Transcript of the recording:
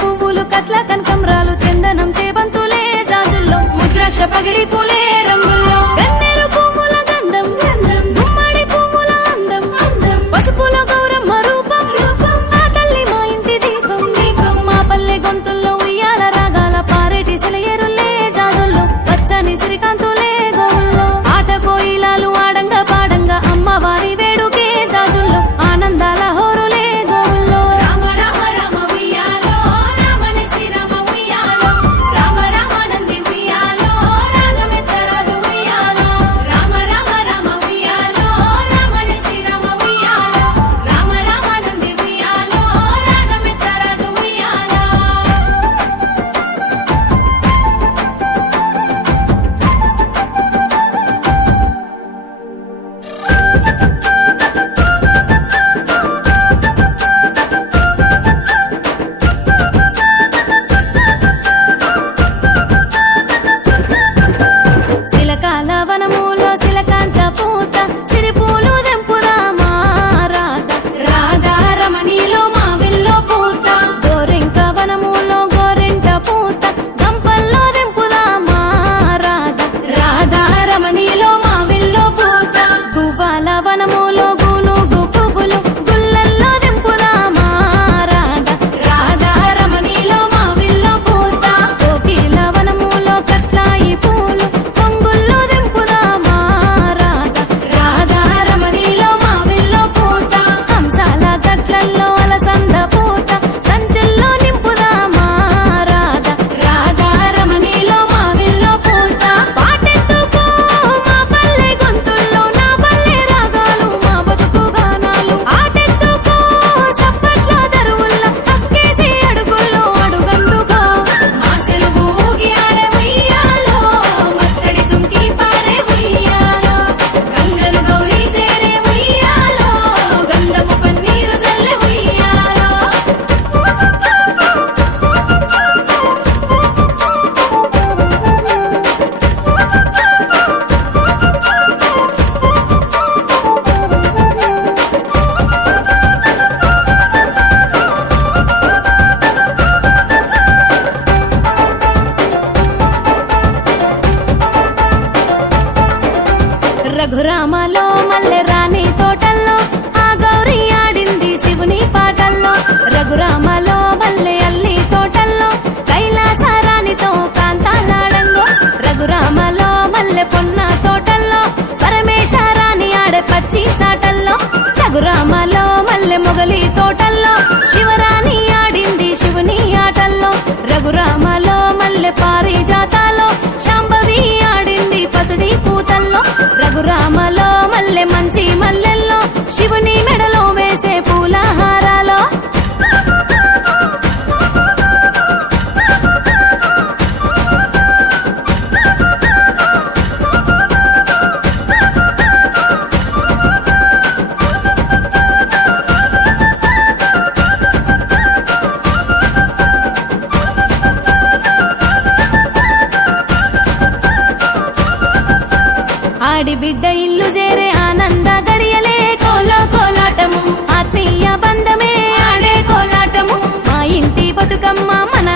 పువ్వులు కట్ల కనకంరాలు చందనం చేబంతులే జాజుల్లో ముద్రాక్ష పగిడి పూలే రంగుల్లో. రఘురామలో మల్లె రాణి తోటల్లో ఆ గౌరీ ఆడింది శివుని పాటల్లో. రఘురామలో మల్లె అల్లి తోటల్లో కైలాస రాణితో కాంతాలాడంగో. రఘురామలో మల్లె పొన్న తోటల్లో పరమేశారాణి ఆడే పచ్చి సాటల్లో. రఘురామలో మల్లె మొగలి తోటల్లో శివరాణి ఆడి బిడ్డ ఇల్లు చేరే ఆనంద గడియలే. కోలా కోలాటము ఆత్మీయ బంధమే ఆడే కోలాటము. మా ఇంటి బతుకమ్మ మన